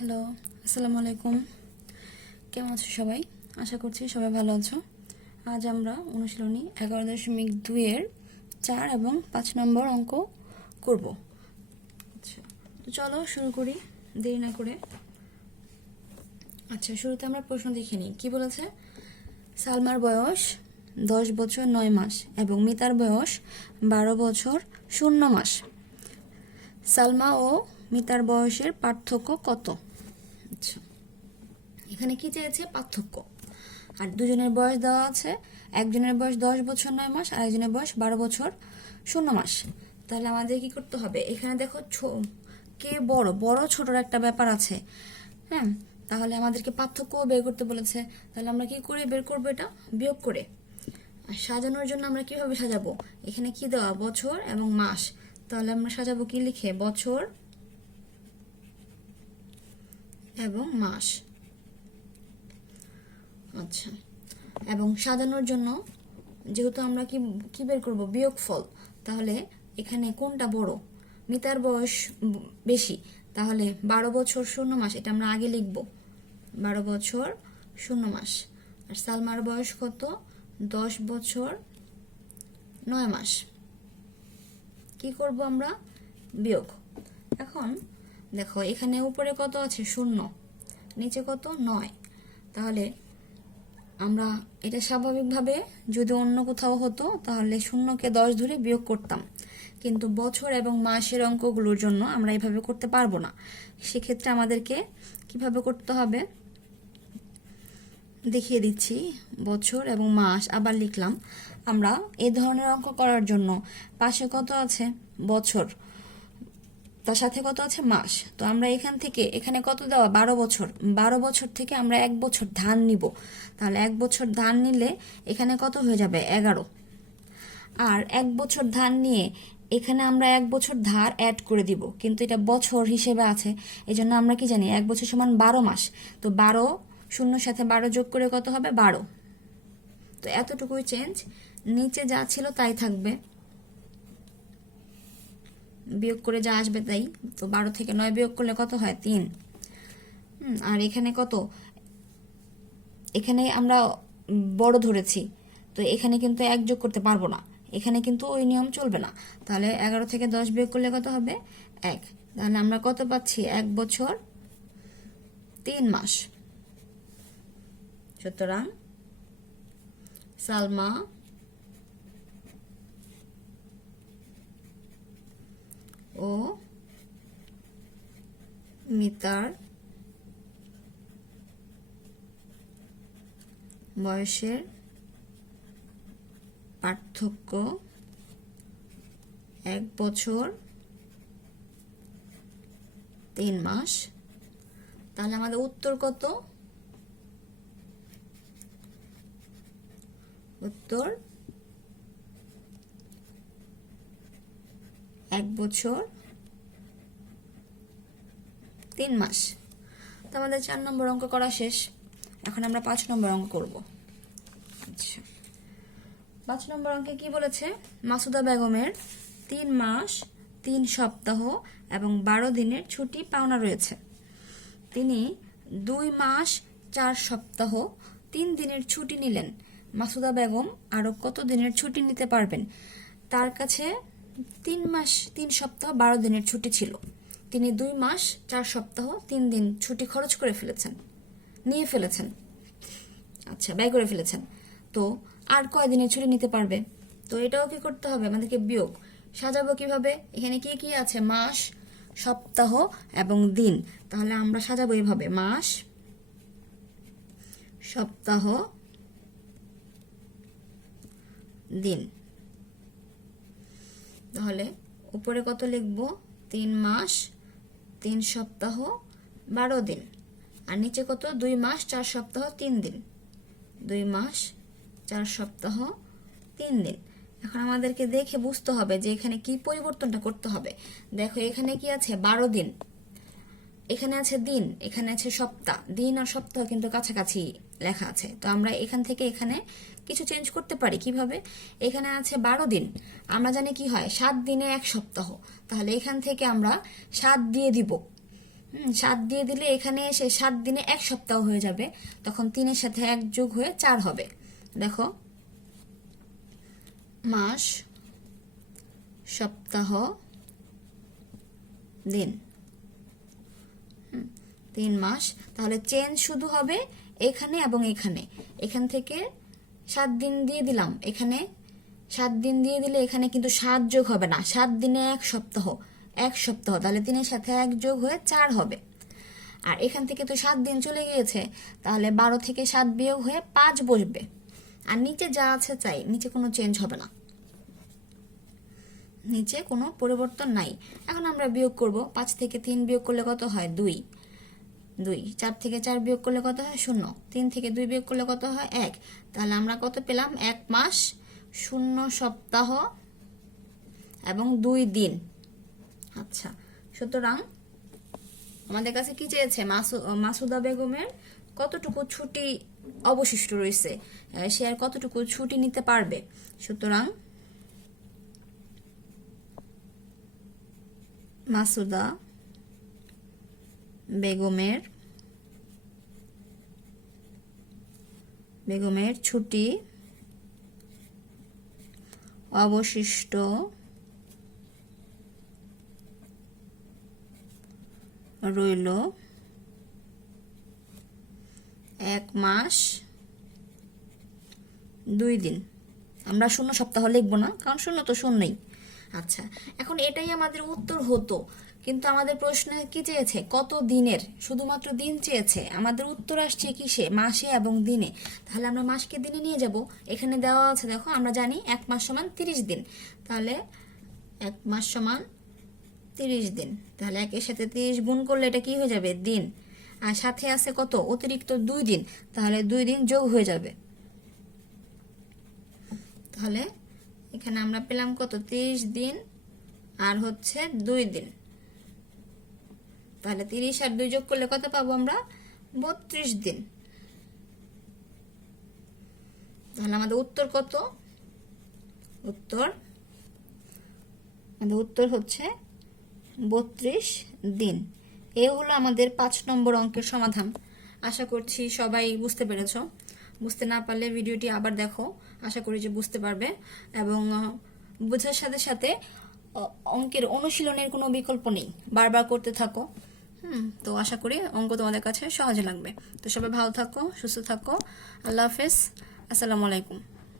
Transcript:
Hello আসসালামু আলাইকুম কেমন আছো সবাই? আশা করছি সবাই ভালো আছো। আজ আমরা অনুশীলনী এগারো দশমিক দুইয়ের চার এবং পাঁচ নম্বর অঙ্ক করব। আচ্ছা তো চলো শুরু করি, দেরি না করে। আচ্ছা শুরুতে আমরা প্রশ্ন দেখে নিই। কী বলেছে? সালমার বয়স দশ বছর নয় মাস এবং মিতার বয়স বারো বছর শূন্য মাস। সালমা ও মিতার বয়সের পার্থক্য কত? আচ্ছা। এখানে কি চেয়েছে পার্থক্য। আর দুজনের বয়স দেওয়া আছে। একজনের বয়স দশ বছর নয় মাস, আর একজনের বয়স বারো বছর শূন্য মাস। তাহলে আমাদের কি করতে হবে? এখানে দেখো কে বড়? বড় ছোটর একটা ব্যাপার আছে। হ্যাঁ? তাহলে আমাদেরকে পার্থক্যও বের করতে বলেছে। তাহলে আমরা কি করে বের করব এটা? বিয়োগ করে। আর সাজানোর জন্য আমরা কীভাবে সাজাবো? এখানে কি দেওয়া? বছর এবং মাস। তাহলে আমরা সাজাবো কি লিখে? বছর এবং মাস। আচ্ছা। এবং সাজানোর জন্য যেহেতু আমরা কি কি বের করব? বিয়োগফল। তাহলে এখানে কোনটা বড়? মিতার বয়স বেশি। তাহলে বারো বছর শূন্য মাস, এটা আমরা আগে লিখব। বারো বছর শূন্য মাস। আর সালমার বয়স কত? দশ বছর নয় মাস। কি করব আমরা? বিয়োগ। এখন দেখো, এখানে উপরে কত আছে? শূন্য। নিচে কত? নয়। তাহলে আমরা এটা স্বাভাবিকভাবে যদি অন্য কোথাও হতো, তাহলে শূন্যকে দশ ধরে বিয়োগ করতাম। কিন্তু বছর এবং মাসের অঙ্কগুলোর জন্য আমরা এভাবে করতে পারব না। সেক্ষেত্রে আমাদেরকে কীভাবে করতে হবে? দেখিয়ে দিচ্ছি। বছর এবং মাস আবার লিখলাম। আমরা এ ধরনের অঙ্ক করার জন্য পাশে কত আছে? বছর। তার সাথে কত আছে? মাস। তো আমরা এখান থেকে, এখানে কত দেওয়া? বারো বছর। বারো বছর থেকে আমরা এক বছর ধান নিব। তাহলে এক বছর ধান নিলে এখানে কত হয়ে যাবে? এগারো। আর এক বছর ধান নিয়ে এখানে আমরা এক বছর ধার অ্যাড করে দিব। কিন্তু এটা বছর হিসেবে আছে। এই জন্য আমরা কি জানি? এক বছর সমান বারো মাস। তো বারো শূন্যর সাথে বারো যোগ করে কত হবে? বারো। তো এতটুকুই চেঞ্জ নিচে যা ছিল তাই থাকবে। বিয়োগ করে যা আসবে তাই। তো বারো থেকে নয় বিয়োগ করলে কত হয়? তিন। আর এখানে কত? এখানে আমরা বড় ধরেছি। তো এখানে কিন্তু এক যোগ করতে পারব না। এখানে কিন্তু ওই নিয়ম চলবে না। তাহলে এগারো থেকে দশ বিয়োগ করলে কত হবে? এক। তাহলে আমরা কত পাচ্ছি? এক বছর তিন মাস। সুতরাং সালমা ও মিতার বয়সের পার্থক্য এক বছর তিন মাস। তাহলে আমাদের উত্তর কত? উত্তর এক বছর, তিন মাস। তো আমাদের চার নম্বর অঙ্ক করা শেষ। এখন আমরা পাঁচ নম্বর অঙ্ক করব। আচ্ছা। পাঁচ নম্বর অঙ্কে কি বলেছে? মাসুদা বেগমের তিন মাস, তিন সপ্তাহ এবং বারো দিনের ছুটি পাওনা রয়েছে। তিনি দুই মাস, চার সপ্তাহ, তিন দিনের ছুটি নিলেন। মাসুদা বেগম আরও কত দিনের ছুটি নিতে পারবেন? তার কাছে তিন মাস, তিন সপ্তাহ বারো দিনের ছুটি ছিল। তিনি দুই মাস, চার সপ্তাহ, তিন দিন ছুটি খরচ করে ফেলেছেন। নিয়ে ফেলেছেন। আচ্ছা ব্যয় করে ফেলেছেন। তো আর কয় দিনের ছুটি নিতে পারবে? তো এটাও কি করতে হবে? আমাদেরকে বিয়োগ। সাজাবো কীভাবে? এখানে কি কি আছে? মাস, সপ্তাহ এবং দিন। তাহলে আমরা সাজাবো এইভাবে মাস, সপ্তাহ, দিন। তাহলে উপরে কত লিখব? তিন মাস, তিন সপ্তাহ, বারো দিন। আর নিচে কত? দুই মাস, চার সপ্তাহ, তিন দিন। দুই মাস, চার সপ্তাহ, তিন দিন। এখন আমাদেরকে দেখে বুঝতে হবে যে এখানে কি পরিবর্তনটা করতে হবে। দেখো, এখানে কি আছে? বারো দিন। এখানে আছে দিন, এখানে আছে সপ্তাহ। দিন আর সপ্তাহ কিন্তু কাছাকাছি লেখা আছে। তো আমরা এখান থেকে এখানে কিছু চেঞ্জ করতে পারি কীভাবে? এখানে আছে বারো দিন। আমরা জানি কি হয়? সাত দিনে এক সপ্তাহ। তাহলে এখান থেকে আমরা সাত দিয়ে দিব। সাত দিয়ে দিলে এখানে এসে সাত দিনে এক সপ্তাহ হয়ে যাবে। তখন তিনের সাথে এক যোগ হয়ে চার হবে। দেখো। মাস, সপ্তাহ, দিন। তিন মাস। তাহলে চেঞ্জ শুধু হবে এখানে এবং এখানে। এখান থেকে সাত দিন দিয়ে দিলাম। এখানে সাত দিন দিয়ে দিলে এখানে কিন্তু সাত যোগ হবে না। সাত দিনে এক সপ্তাহ। এক সপ্তাহ। তাহলে তিনের সাথে এক যোগ হয়ে চার হবে। আর এখান থেকে তো সাত দিন চলে গিয়েছে। তাহলে বারো থেকে সাত বিয়োগ হয়ে পাঁচ বসবে। আর নিচে যা আছে চাই। নিচে কোনো চেঞ্জ হবে না। নিচে কোনো পরিবর্তন নাই। এখন আমরা বিয়োগ করব, পাঁচ থেকে তিন বিয়োগ করলে কত হয়? দুই। দুই। চার থেকে চার বিয়োগ করলে কত হয়? শূন্য। তিন থেকে দুই বিয়োগ করলে কত হয়? এক। তাহলে আমরা কত পেলাম? এক মাস শূন্য সপ্তাহ এবং দুই দিন। আচ্ছা সুতরাং আমাদের কাছে কি চেয়েছে? মাসু- মাসুদা বেগমের কতটুকু ছুটি অবশিষ্ট রয়েছে? সে আর কতটুকু ছুটি নিতে পারবে? সুতরাং মাসুদা, বেগমের বেগমের ছুটি, অবশিষ্ট, রইল এক মাস, দুই দিন। আমরা শূন্য সপ্তাহ লিখব না, কারণ শূন্য তো শূন্যই। আচ্ছা এখন এটাই আমাদের উত্তর হতো। কিন্তু আমাদের প্রশ্ন কি চেয়েছে? কত দিনের? শুধুমাত্র দিন চেয়েছে? আমাদের উত্তর আসছে কিসে? মাসে এবং দিনে। তাহলে আমরা মাসকে দিনে নিয়ে যাব। এখানে দেওয়া আছে, দেখো, আমরা জানি এক মাস সমান তিরিশ দিন। তাহলে এক মাস সমান তিরিশ দিন। তাহলে একের সাথে তিরিশ গুণ করলে এটা কি হয়ে যাবে? দিন। আর সাথে আছে কত? অতিরিক্ত দুই দিন। তাহলে দুই দিন যোগ হয়ে যাবে। তাহলে এখানে আমরা পেলাম কত? তিরিশ দিন আর হচ্ছে দুই দিন। তাহলে তিরিশ আর দুই যোগ করলে কত পাবো আমরা? বত্রিশ দিন। তাহলে আমাদের উত্তর কত? উত্তর? আমাদের উত্তর হচ্ছে বত্রিশ দিন। এ হলো আমাদের পাঁচ নম্বর অঙ্কের সমাধান। আশা করছি সবাই বুঝতে পেরেছ। বুঝতে না পারলে ভিডিওটি আবার দেখো। আশা করি যে বুঝতে পারবে। এবং বোঝার সাথে সাথে অঙ্কের অনুশীলনের কোনো বিকল্প নেই। বারবার করতে থাকো। হুম, তো আশা করি অঙ্ক তোমাদের কাছে সহজে লাগবে। তো সবাই ভালো থাকো, সুস্থ থাকো। আল্লাহ হাফেজ। আসসালামু আলাইকুম।